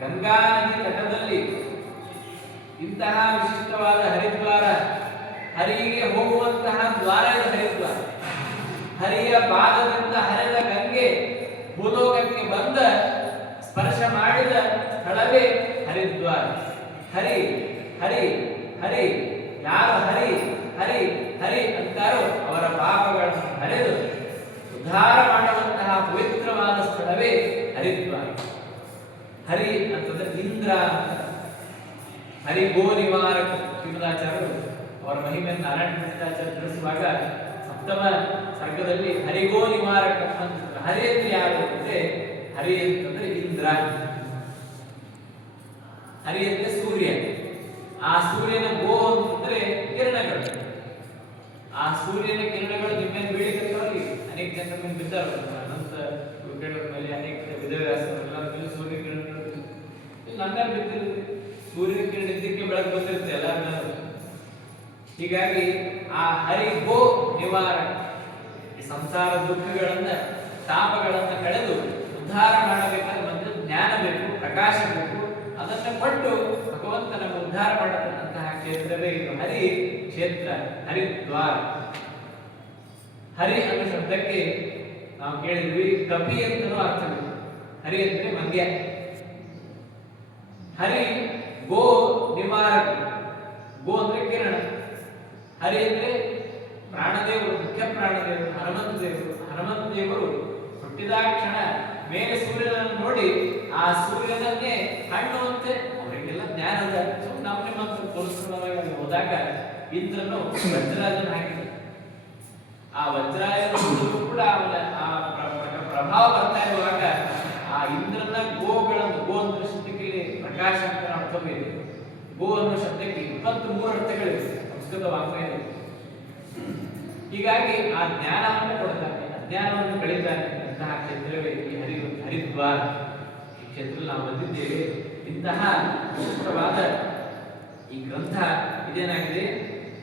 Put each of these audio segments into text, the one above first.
ಗಂಗಾ ನದಿ ತಟದಲ್ಲಿ ಇಂತಹ ವಿಶಿಷ್ಟವಾದ ಹರಿದ್ವಾರ, ಹರಿಗೆ ಹೋಗುವಂತಹ ದ್ವಾರ ಇದು ಹರಿದ್ವಾರ. ಹರಿಯ ಪಾದದಿಂದ ಹರಿದ ಗಂಗೆ ಭೂಲೋಕಕ್ಕೆ ಬಂದ ಸ್ಪರ್ಶ ಮಾಡಿದ ಸ್ಥಳವೇ ಹರಿದ್ವಾರ. ಹರಿ ಹರಿ ಹರಿ, ಯಾರು ಹರಿ ಹರಿ ಹರಿ ಅಂತಾರೋ ಅವರ ಪಾಪಗಳನ್ನು ಹರಿದು ಉದ್ಧಾರ ಮಾಡುವಂತಹ ಪವಿತ್ರವಾದ ಸ್ಥಳವೇ ಹರಿದ್ವಾರ. ಹರಿ ಅಂತಂದ್ರೆ ಇಂದ್ರ. ಹರಿ ಗೋ ನಿವಾರಕ ಶ್ರೀಮದಾಚಾರ್ಯರು ಅವರ ಮಹಿಮೆಯನ್ನು ನಾರಾಯಣ ಪಂಡಿತಾಚಾರ್ಯ ತಿಳಿಸುವಾಗ ಸಪ್ತಮ ಸರ್ಗದಲ್ಲಿ ಹರಿಗೋ ನಿವಾರಕ ಅಂತ. ಹರಿ ಅಂದ್ರೆ ಯಾರು ಅಂದ್ರೆ, ಹರಿ ಅಂತಂದ್ರೆ ಇಂದ್ರ. ಹರಿ ಅಂದ್ರೆ ಸೂರ್ಯ. ಆ ಸೂರ್ಯನ ಗೋ ಅಂತಂದ್ರೆ ಕಿರಣಗಳು. ಆ ಸೂರ್ಯನ ಕಿರಣಗಳು ನಿಮ್ಮೇಲೆ ಬೀಳಿಕತ್ತವಲ್ಲಿ ಅನೇಕ ಜನರ ಮೇಲೆ ಬಿದ್ದಾರ. ಅನಂತ ವಿಗ್ರಹಗಳ ಮೇಲೆ ಅನೇಕ ವಿಧವ್ಯಾಸರೆಲ್ಲ ಮೇಲೆ ಸೂರ್ಯ ಕಿರಣಗಳು ನನ್ನ ಬಿದ್ದಿರುತ್ತೆ. ಸೂರ್ಯನ ಕಿರಣ ಇದ್ದಕ್ಕೆ ಬೆಳಕು ಬಂದಿರುತ್ತೆ ಎಲ್ಲ. ಹೀಗಾಗಿ ಆ ಹರಿ ಗೋ ನಿವಾರಕ, ಈ ಸಂಸಾರ ದುಃಖಗಳನ್ನ ತಾಪಗಳನ್ನ ಕಳೆದು ಉದ್ಧಾರ ಮಾಡಬೇಕಾದ್ರೆ ಒಂದು ಜ್ಞಾನ ಬೇಕು, ಪ್ರಕಾಶ ಬೇಕು. ಅದನ್ನು ಕೊಟ್ಟು ಭಗವಂತ ನಮ್ಮ ಉದ್ಧಾರ ಮಾಡತಕ್ಕಂತಹ ಕ್ಷೇತ್ರವೇ ಇದು ಹರಿ ಕ್ಷೇತ್ರ, ಹರಿದ್ವಾರ. ಹರಿ ಅನ್ನೋ ಶಬ್ದಕ್ಕೆ ನಾವು ಕೇಳಿದ್ವಿ ಕಪಿ ಅಂತನೂ ಅರ್ಥವಿದೆ. ಹರಿ ಅಂದ್ರೆ ಮಂದ್ಯ. ಹರಿ ಗೋ ನಿವಾರಕ. ಗೋ ಅಂದ್ರೆ ಕಿರಣ. ಹರಿ ಅಂದ್ರೆ ಪ್ರಾಣದೇವರು, ಮುಖ್ಯ ಪ್ರಾಣದೇವರು ಹನುಮಂತ ದೇವರು. ಹನುಮಂತ ದೇವರು ಹುಟ್ಟಿದಾಕ್ಷಣ ಮೇಲೆ ಸೂರ್ಯನನ್ನು ನೋಡಿ ಆ ಸೂರ್ಯನನ್ನೇ ಹಣ್ಣು ಅಂತೆ ಅವರಿಗೆಲ್ಲ ಜ್ಞಾನದ ನಮ್ಮನೆ ಮಾತ್ರ ತೋರಿಸ್ಕೊಳ್ಳೋದಾಗಿ ಹೋದಾಗ ಇಂದ್ರನು ವಜ್ರಾಜನ ಹಾಕಿದ. ಆ ವಜ್ರಾಯನ ಕೂಡ ಆ ಪ್ರಭಾವ ಬರ್ತಾ ಇರುವಾಗ ಆ ಇಂದ್ರನ ಗೋಗಳನ್ನು, ಗೋ ಅನ್ನೋ ಶಬ್ದಕ್ಕೆ ಪ್ರಕಾಶ ಅಂತ ಅರ್ಥವಿದೆ. ಗೋ ಅನ್ನೋ ಶಬ್ದಕ್ಕೆ 23 ಅರ್ಥಗಳಿವೆ ಸಂಸ್ಕೃತ ವಾಂಗ್ಮಯದಲ್ಲಿ. ಹೀಗಾಗಿ ಆ ಜ್ಞಾನವನ್ನು ಕೊಡ್ತಾನೆ, ಅಜ್ಞಾನವನ್ನು ಕಳೀತಾನೆ. ಅಂತಹ ಕ್ಷೇತ್ರವೇ ಈ ಹರಿದ್ವಾರ. ಈ ಕ್ಷೇತ್ರದಲ್ಲಿ ನಾವು ಬಂದಿದ್ದೇವೆ. ಇಂತಹ ವಿಶಿಷ್ಟವಾದ ಈ ಗ್ರಂಥ ಇದೇನಾಗಿದೆ,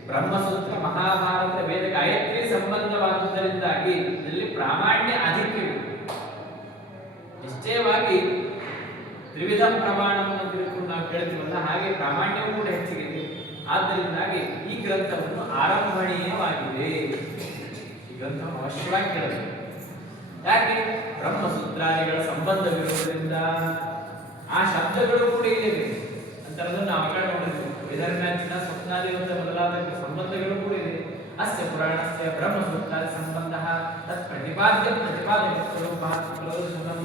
ಬ್ರಹ್ಮಸೂತ್ರ, ಮಹಾಭಾರತ, ವೇದ, ಗಾಯತ್ರಿ ಸಂಬಂಧವಾದುದರಿಂದಾಗಿ ಇದರಲ್ಲಿ ಪ್ರಾಮಾಣ್ಯ ಅಧಿಕವಿದೆ. ನಿಶ್ಚಯವಾಗಿ ತ್ರಿವಿಧ ಪ್ರಮಾಣವನ್ನು ತಿಳ್ಕೊಂಡು ನಾವು ಕೇಳ್ತೀವಲ್ಲ, ಹಾಗೆ ಪ್ರಾಮಾಣ್ಯವೂ ಕೂಡ ಹೆಚ್ಚಿಗೆ. ಆದ್ದರಿಂದಾಗಿ ಈ ಗ್ರಂಥವನ್ನು ಆರಂಭಣೀಯವಾಗಿದೆ. ಈ ಗ್ರಂಥವನ್ನು ಅವಶ್ಯವಾಗಿ ಕೇಳಬೇಕು. ಯಾಕೆ? ಬ್ರಹ್ಮಸೂತ್ರಾದಿಗಳ ಸಂಬಂಧವಿರುವುದರಿಂದ. ಆ ಶಬ್ದಗಳು ಕೂಡ ಇದೆ ಅಂತರದನ್ನು ನಾವು ಕಡೆ ನೋಡಿದ್ವಿ. ವಿಧರ್ಮ್ಯಾಚಿನ ಸ್ವಪ್ನಾದಿವಂತ ಮೊದಲಾದ ಸಂಬಂಧಗಳು ಕೂಡ ಇದೆ. ಅಸ್ಯ ಪುರಾಣಸ್ಯ ಬ್ರಹ್ಮಸೂತ್ರಾದಿ ಸಂಬಂಧ ತತ್ ಪ್ರತಿಪಾದ್ಯ ಪ್ರತಿಪಾದನೆ ಸ್ವರೂಪ ಪ್ರದರ್ಶನಂ